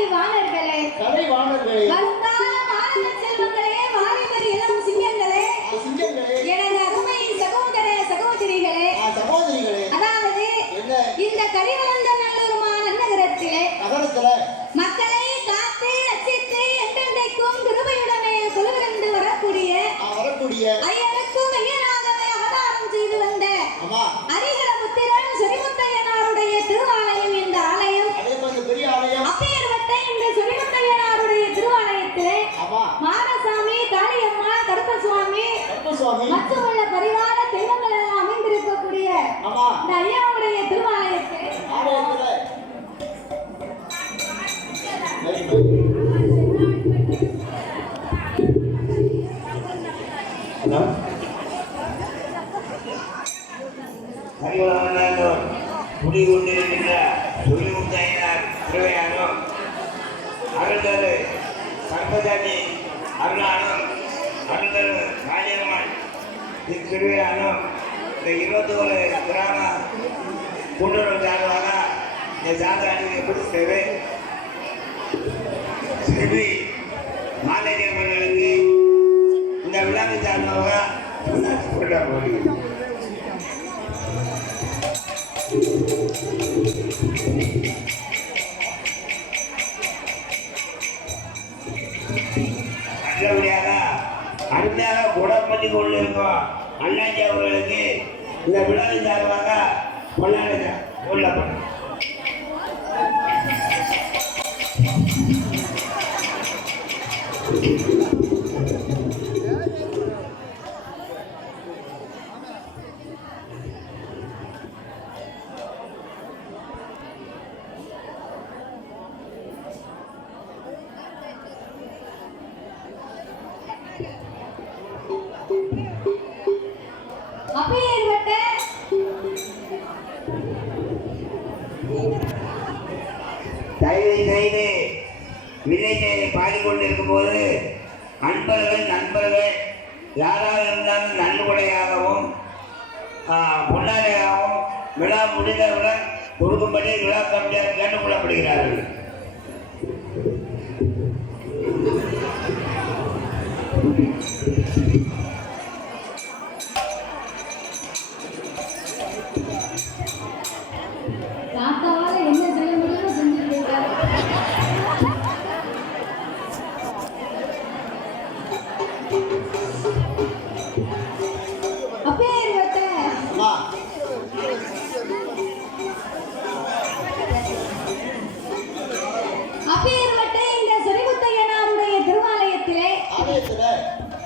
கலைவாணர்களே செல்வங்களே வாலிபர் இளம் சிங்கங்களே எனது அருமை சகோதரிகளே அதாவது இந்த கரிவளர்ந்த நல்லூர் மாநகரத்திலே மக்களை காத்து ரசித்து என்றென்றைக்கும் கிருபையுடனே குழுவிருந்து வரக்கூடிய ஐயனுக்கும் ஐயனாகவே அவதாரம் செய்து வந்த ஹரிஹர புத்திரன் சொரிமுத்தையனாருடைய திருவாலயம் இந்த ஆலயம் அப்பேற்பட்ட இந்த சொரிமுத்தையனாருடைய திருவாலயத்திலே மாரசாமி காளியம்மா கருப்பசுவாமி மற்றும் உள்ள பரிவார தெய்வங்கள் எல்லாம் அமைந்திருக்கக்கூடிய இந்த ஐயாவுடைய திருவாலயத்தில் குடிகொண்டிருக்கின்ற சொரிமுத்தையனார் திருவையாரும் அருள்தரு சர்வஜாதி அருளானும் அருள்தரு காளியம்மன் திருவையாரும் இந்த 21 கிராம கூட்டுறவு சார்பாக இந்த சாதனை கொடுத்தது ஸ்ரீ மாதேவர்களுக்கு இந்த விழாவை சார்பாக கொண்டாடுவார்கள். அருமையாக குடம் பண்ணி கொண்டிருக்கோம் அண்ணாச்சி அவர்களுக்கு இந்த விழாவின் சார்பாக கொள்ளப்படும். தயவு செய்து விதையை பாடிக்கொண்டிருக்கும் போது நண்பர்கள் யாராக இருந்தாலும் நன்கொடையாகவும் பொன்னாடையாகவும் விழா முடிந்தவுடன் கொடுக்கும்படி விழா கமிட்டியார் கேட்டுக்கொள்ளப்படுகிறார்கள்.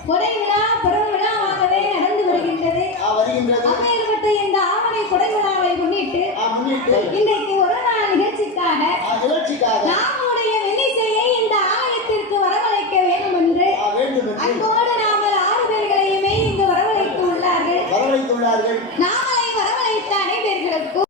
கொடை விழா பெரும் விழாவாகவே நடந்து வருகின்றது. அப்பேற்பட்ட இந்த ஆவணை கொடை விழாவை முன்னிட்டு இன்றைக்கு ஒரு நாள் நிகழ்ச்சிக்காக நம்முடைய வெள்ளிசையை இந்த ஆலயத்திற்கு வரவழைக்க வேண்டும் என்று அன்போடு நாங்கள் 6 பேர்களையுமே இங்கு வரவழைத்து உள்ளார்கள். நாமளை வரவழைத்த அனைவர்களுக்கும்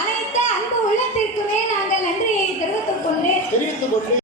அனைத்து அன்பு உள்ளத்திற்குமே நாங்கள் நன்றியை தெரிவித்துக் கொண்டு